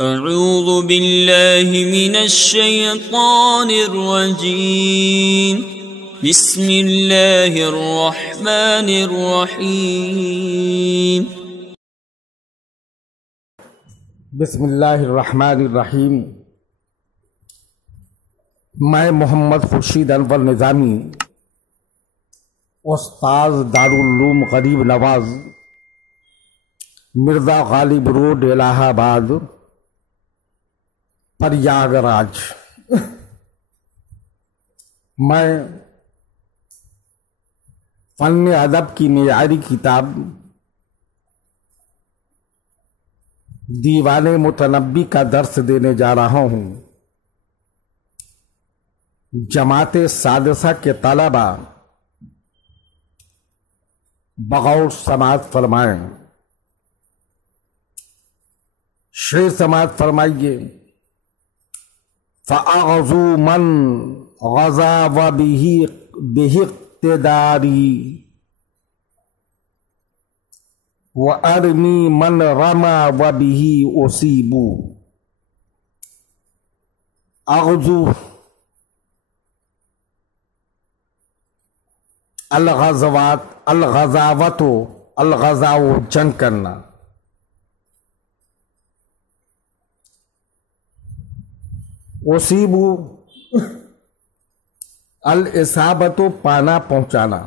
اعوذ باللہ من الشیطان الرجیم بسم اللہ الرحمن الرحیم بسم اللہ الرحمن الرحیم۔ میں محمد خورشید انور نظامی، استاذ دارالعلوم غریب نواز، مرزا غالب روڈ، الہ آباد، پریاگراج۔ میں فن ادب کی معیاری کتاب دیوان متنبی کا درس دینے جا رہا ہوں۔ جماعت سادسہ کے طلباء بغور سماعت فرمائیں۔ شعر سماعت فرمائیے۔ فَأَغْزُو مَنْ غَزَا وَبِهِ اقْتِدَارِي وَأَرْمِي مَنْ رَمَى وَبِهِ أُصِيبُ۔ اغزو الغزاو جنگ کرنا، اصیبو الاصابت پانا پہنچانا،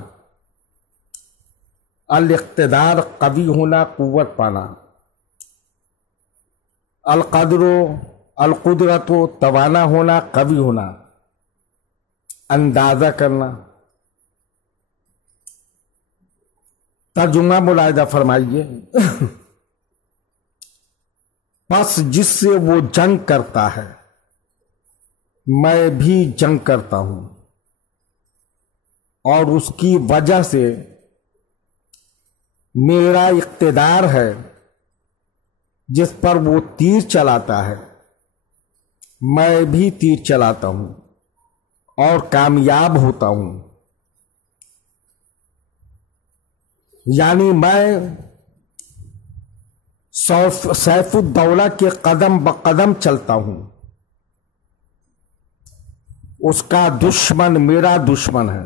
الاقتدار قوی ہونا، قوت پانا، القدرت توانا ہونا، قوی ہونا، اندازہ کرنا۔ ترجمہ ملاحظہ فرمائیے۔ پس جس سے وہ جنگ کرتا ہے میں بھی جنگ کرتا ہوں، اور اس کی وجہ سے میرا اقتدار ہے، جس پر وہ تیر چلاتا ہے میں بھی تیر چلاتا ہوں اور کامیاب ہوتا ہوں۔ یعنی میں سیف الدولہ کے قدم بقدم چلتا ہوں، اس کا دشمن میرا دشمن ہے،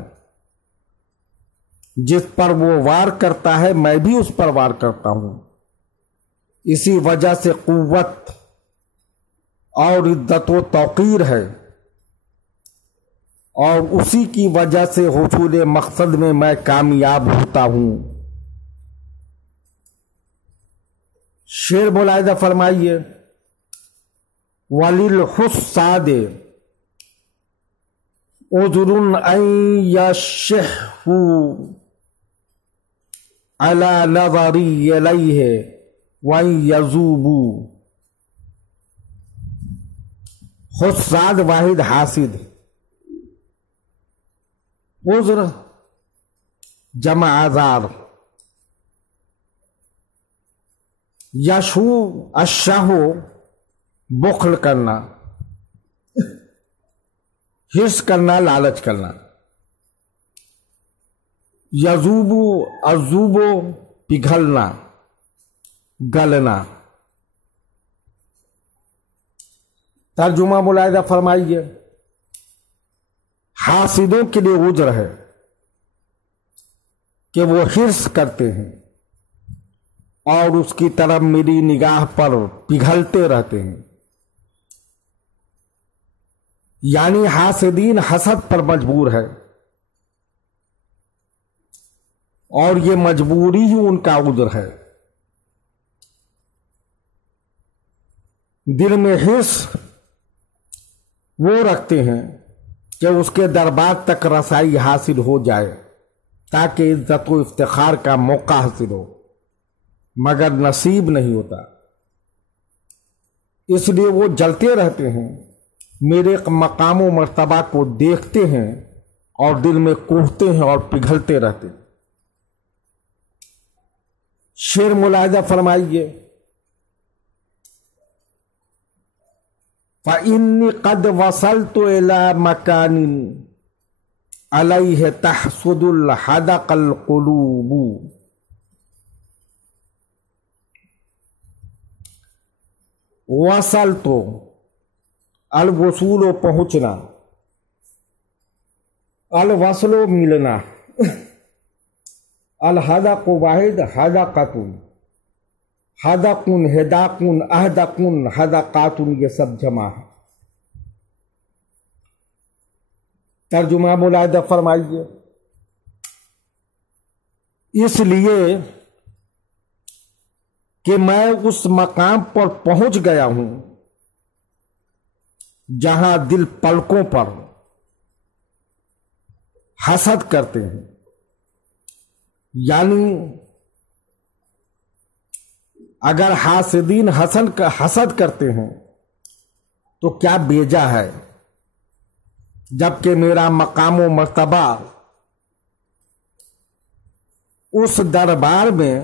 جس پر وہ وار کرتا ہے میں بھی اس پر وار کرتا ہوں۔ اسی وجہ سے قوت اور عزت و توقیر ہے، اور اسی کی وجہ سے حصول مقصد میں میں کامیاب ہوتا ہوں۔ شعر ملاحظہ فرمائیے۔ وَلِلْحُسَّادِ عذر ان یشح علی نظری الیہ وان یذوبوا۔ حساد واحد حاسد، عذر جمع آزار، یشو الشح بخل کرنا، حرص کرنا، لالچ کرنا، یذوب عذوب پگھلنا، گلنا۔ ترجمہ ملاحظہ فرمائیے۔ حاسدوں کے لیے عذر ہے کہ وہ حرص کرتے ہیں اور اس کی طرف میری نگاہ پر پگھلتے رہتے ہیں۔ یعنی حاسدین حسد پر مجبور ہے، اور یہ مجبوری ہی ان کا عذر ہے۔ دل میں حرص وہ رکھتے ہیں کہ اس کے دربار تک رسائی حاصل ہو جائے تاکہ عزت و افتخار کا موقع حاصل ہو، مگر نصیب نہیں ہوتا، اس لیے وہ جلتے رہتے ہیں، میرے مقام و مرتبہ کو دیکھتے ہیں اور دل میں کوہتے ہیں اور پگھلتے رہتے ہیں۔ شعر ملاحظہ فرمائیے۔ فَإِنِّي قَدْ وَصَلْتُ إِلَى مَكَانٍ عَلَيْهِ تَحْسُدُ الْحَدَقَ الْقُلُوبُ۔ वसल तो अलवसूल पहुंचना, अलवसलो मिलना, अलहदक वाहिद हदकतुन, हदकुन हिदाकुन अहदकुन हदकातुन, ये सब जमा है। तर्जुमा मुलाहिदा फरमाइए। इसलिए कि मैं उस मकाम पर पहुंच गया हूं जहां दिल पलकों पर हसद करते हैं, यानी अगर हासिदीन हसद करते हैं तो क्या बेजा है, जबकि मेरा मकाम व मर्तबा उस दरबार में,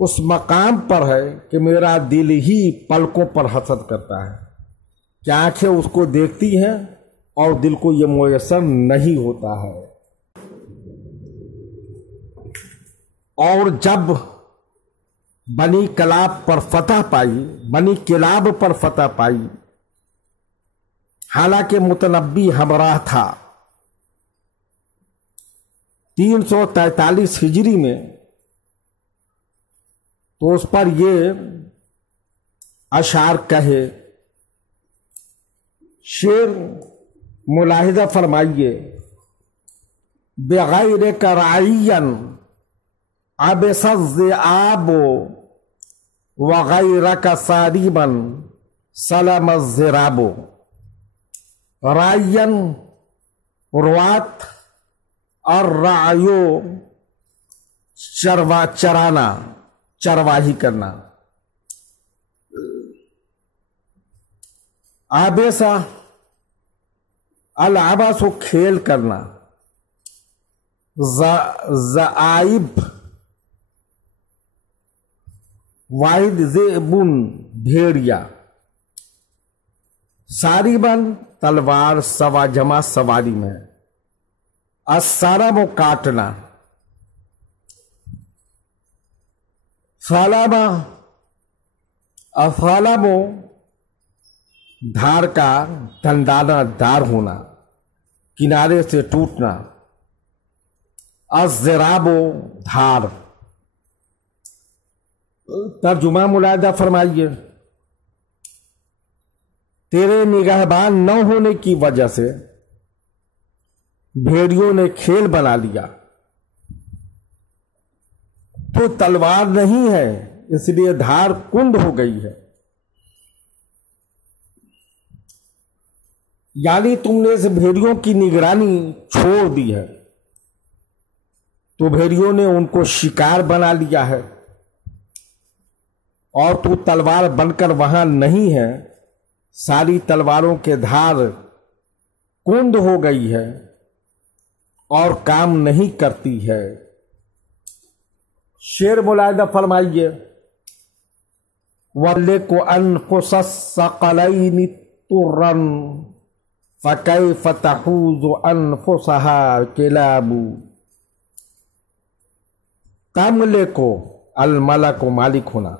उस मकाम पर है कि मेरा दिल ही पलकों पर हसद करता है, कि आंखें उसको देखती हैं और दिल को ये मुयस्सर नहीं होता है। और जब बनी कलाब पर फतह पाई, बनी किलाब पर फतह पाई, हालांकि मुतनब्बी हमराह था 343 हिजरी में, तो उस पर ये अशार कहे। शेर मुलाहिदा फरमाइए। बेगैर कराइयन अबसज़ आबो वगैर का सारीबन सलम ज़िराबो। रायन रुआत और रायो चराना, चरवाही करना। आबेसा अल-आबास खेल करना। ज़ाइब वाहिद ज़ेबुन भेड़िया। सारीबन तलवार, सवा जमा सवारी में। अस्सारम काटना। सालामा अफालामो धार का दंडाना दार होना, किनारे से टूटना। अज़राबो धार। तर्जुमा मुलाहिदा फरमाइए। तेरे निगहबान न होने की वजह से भेड़ियों ने खेल बना लिया, तो तलवार नहीं है, इसलिए धार कुंद हो गई है। यानी तुमने इस भेड़ियों की निगरानी छोड़ दी है, तो भेड़ियों ने उनको शिकार बना लिया है, और तू तलवार बनकर वहां नहीं है। सारी तलवारों के धार कुंद हो गई है और काम नहीं करती है। शेर मुलाहिदा फरमाइए। वल्ले को अनफुसस सकलैनि तुर्रन फकैफ तहूज़ु अनफुसहा किलाबु। तमले को अलमला को मालिक होना।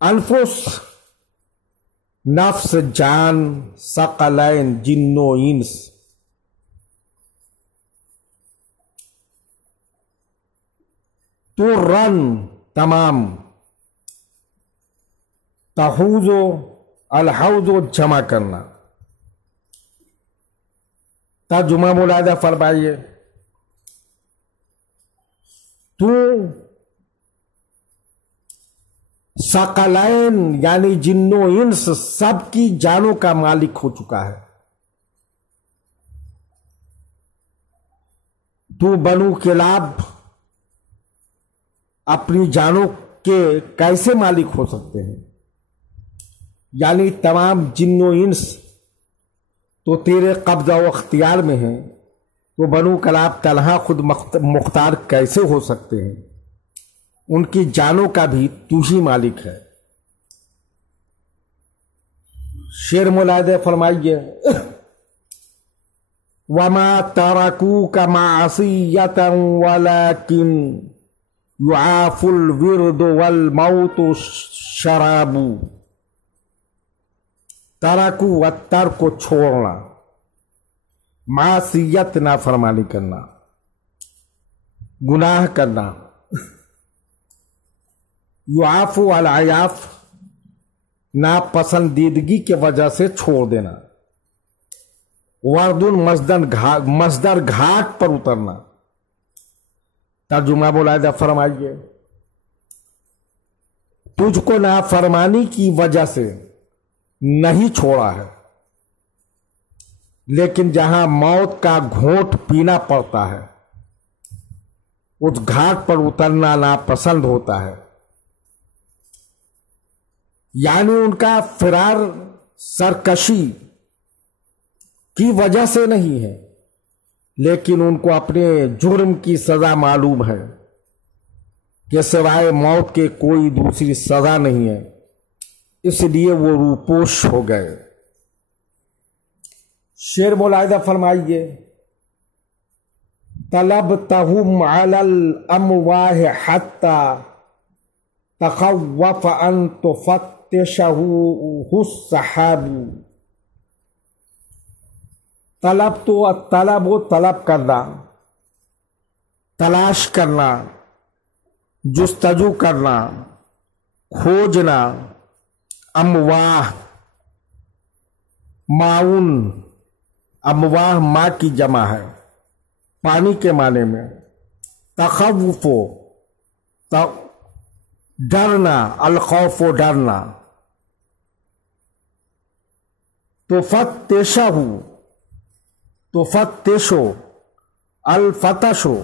अनफुस नफ्स, जान, सकलैन जिन्नो इंस। तुर्रन तमाम। तहूज़ो अलहौज़ो जमा करना। तर्जुमा मुलाहिदा फरमाइए। तू सकलैन यानी जिन्नो इंस सबकी जानों का मालिक हो चुका है। तू बनु किलाब अपनी जानों के कैसे मालिक हो सकते हैं? यानी तमाम जिन्नो इंस तो तेरे कब्जा व अख्तियार में हैं, तो बनु कलाब तलहा खुद मुख्तार कैसे हो सकते हैं? उनकी जानों का भी तू ही मालिक है। शेर मुलाहिदा फरमाइए। वमा तराकू का मासियतन वलाकिन युआफुल विर्द वल मौत शराबू, तरकू व तर्क को छोड़ना, मासियत नाफरमानी करना, गुनाह करना, युआफू अल अयाफ नापसंदीदगी के वजह से छोड़ देना, वर्दुन मस्दर घाट पर उतरना। तर्जुमा मुलाहिजा फरमाइए, तुझको नाफरमानी की वजह से नहीं छोड़ा है, लेकिन जहां मौत का घोंट पीना पड़ता है उस घाट पर उतरना नापसंद होता है। यानी उनका फिरार सरकशी की वजह से नहीं है, लेकिन उनको अपने जुर्म की सजा मालूम है कि सिवाय मौत के कोई दूसरी सजा नहीं है, इसलिए वो रूपोश हो गए। शेर मुलाहिजा फरमाइए, तलब तहुम अलल अमवाह हत्ता तखव्वफ अन तुफत्तिशहु सहाबू। तलब तो तलब वो तलब करना, तलाश करना, जुस्तजू करना, खोजना। अमवाह माउन, अमवाह माँ की जमा है, पानी के माने में। तखव्वुफो डरना, अलखौफो डरना। तुफत्तिशहु तुफत्तिशो, अलफतशो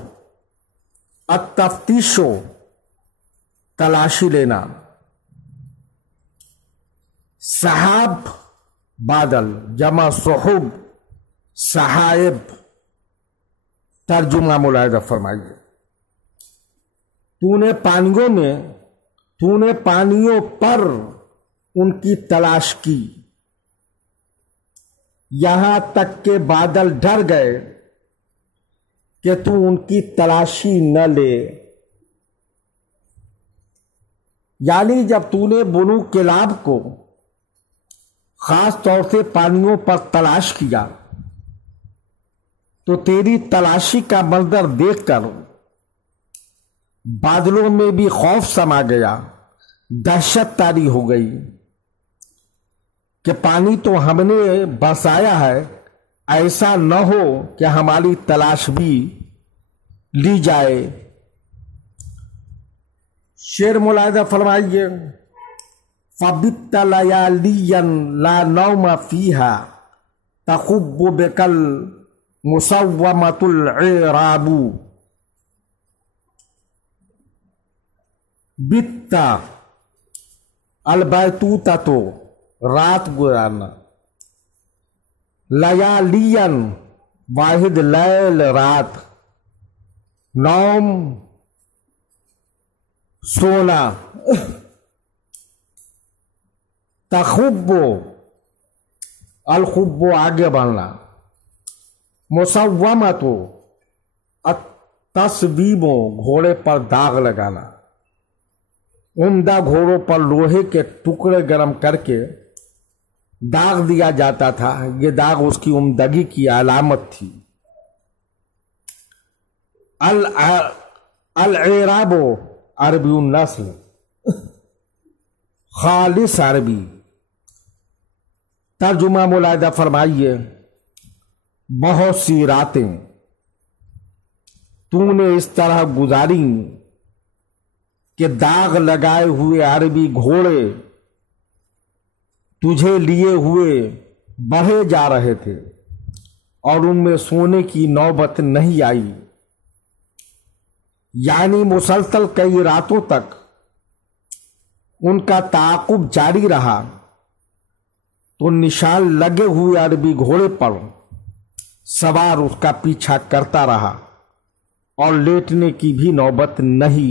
अतफ्तीशो तलाशी लेना। सहाब बादल, जमा सुहुब सहायब। तर्जुमा मुलाहिजा फरमाइए, तूने पानियों पर उनकी तलाश की, यहां तक के बादल डर गए कि तू उनकी तलाशी न ले। यानी जब तूने बुनु किलाब को खास तौर से पानियों पर तलाश किया तो तेरी तलाशी का मंजर देखकर बादलों में भी खौफ समा गया, दहशत तारी हो गई कि पानी तो हमने बरसाया है, ऐसा न हो कि हमारी तलाश भी ली जाए। शेर मुलाहिजा फरमाइए, फबित्त लयालियन ला नौम फीहा तखुब्बु बिकल मुसव्वमतुल इराबू। बित्ता अलबैतूता तो रात गुजारना, लयालियन वाहिद लैल रात, नौम सोना, तखुब्बो अलखुब्बो आगे बढ़ना, मुसव्वमतो तस्वीबो घोड़े पर दाग लगाना। उम्दा घोड़ों पर लोहे के टुकड़े गर्म करके दाग दिया जाता था, ये दाग उसकी उम्दगी की अलामत थी। अल-इराबो अरबी नस्ल, खालिस अरबी। तर्जुमा मुलाहिजा फरमाइए, बहुत सी रातें तूने इस तरह गुजारी कि दाग लगाए हुए अरबी घोड़े तुझे लिए हुए बढ़े जा रहे थे और उनमें सोने की नौबत नहीं आई। यानी मुसलसल कई रातों तक उनका ताक़ुब जारी रहा तो निशान लगे हुए अरबी घोड़े पर सवार उसका पीछा करता रहा और लेटने की भी नौबत नहीं